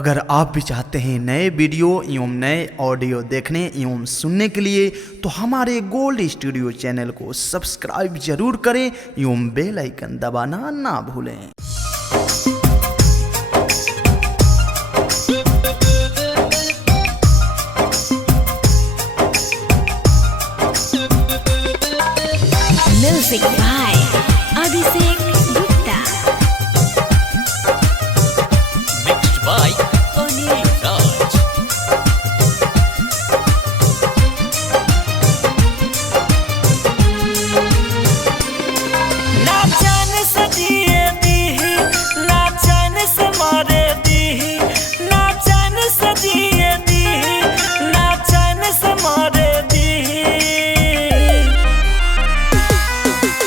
अगर आप भी चाहते हैं नए वीडियो एवं नए ऑडियो देखने एवं सुनने के लिए तो हमारे गोल्ड स्टूडियो चैनल को सब्सक्राइब जरूर करें एवं बेल आइकन दबाना ना भूलें। Music by Abhishek Gupta. Mixed by Anil Raj. ना चैन से जिए दीही, ना चैन से मारे दीही, ना चैन से जिए दीही, ना चैन से मारे दीही।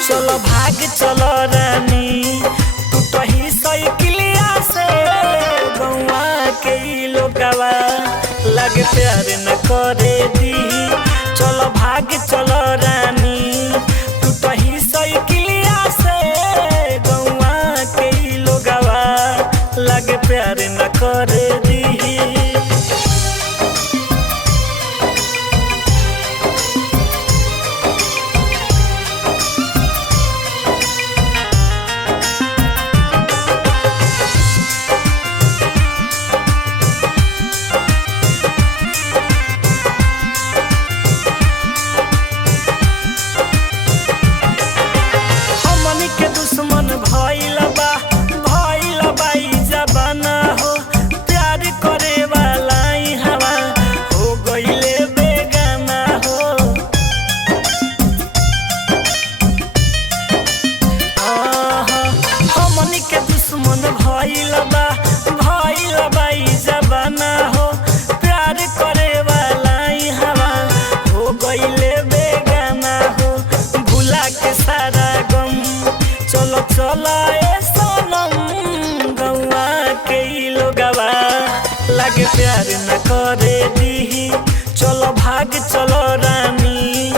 चलो भाग चलो रानी, तू तो ही साइकिलिया से गौवा के लोगवा लगे प्यार न करे दीही। चलो भाग चलो रानी, तू तो ही साइकिलिया से गौवा के लोगवा लगे प्यार न करे दीही। हमनी के दुश्मन भइल बा ई जमाना हो। प्यार करे वाला ई हवा हो गइले बेगाना हो। हमनी के दुश्मन भइल बा ई जमाना हो। प्यार करे वाला ई हवा हो गइले बेगाना हो। भुला के सारा गम चलो चलो ए सनम गौवा के लोगवा लगे प्यार न करे दीही। चलो भाग चलो रानी,